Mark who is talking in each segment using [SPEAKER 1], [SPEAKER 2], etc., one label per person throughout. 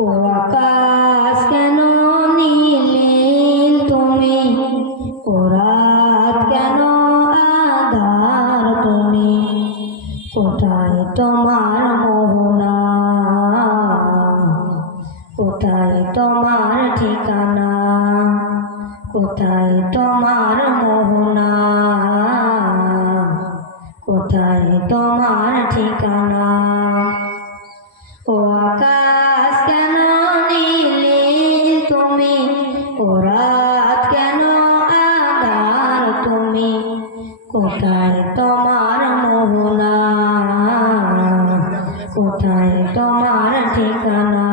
[SPEAKER 1] আকাশ কেন নীল তুমি? ও কেন আধার তুমি? কোথায় তোমার মোহনা? কোথায় তোমার ঠিকানা? কোথায় তোমার মোহনা? কোথায় তোমার ঠিকানা? ও রাত কেন আধার তুমি? কোথায় তোমার মোহনা? কোথায় তোমার ঠিকানা?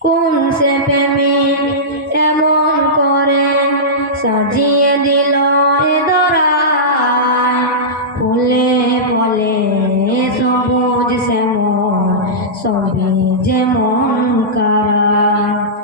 [SPEAKER 1] কোন সে প্রেমী এমন করে সাজিয়ে দিল এ বলে সবুজ শ্যামল, সবই যেমন কারায়।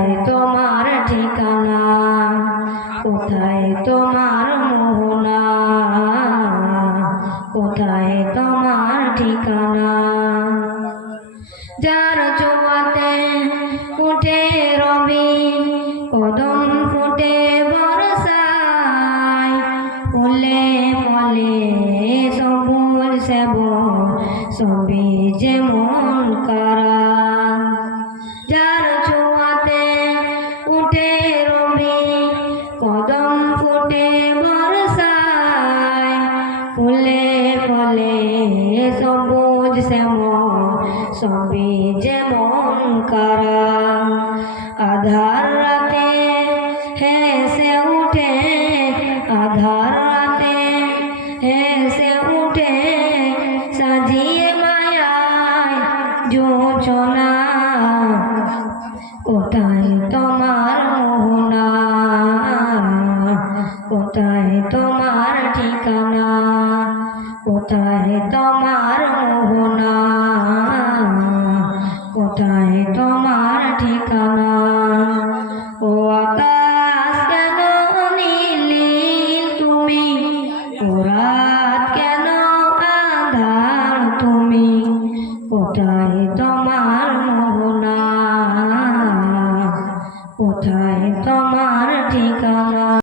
[SPEAKER 1] কোথায় তোমার ঠিকানা? কোথায় তোমার মোহনা? কোথায় তোমার ঠিকানা? যার জোয়াতে উঠে রবি কদম ফুটে বরসায় ফুলে ফলে সবুজ শ্যামল, সবই যেমন কারা। আধার রাতে হেসে উঠে, আধার রাতে হেসে উঠে, সাজিয়ে মায়ায় যোচনা কোথায় কোথায় তোমার ঠিকানা? কোথায় তোমার মোহনা? কোথায় তোমার ঠিকানা? ও আকাশ কেন নীল তুমি? ও রাত কেন আধার তুমি? কোথায় তোমার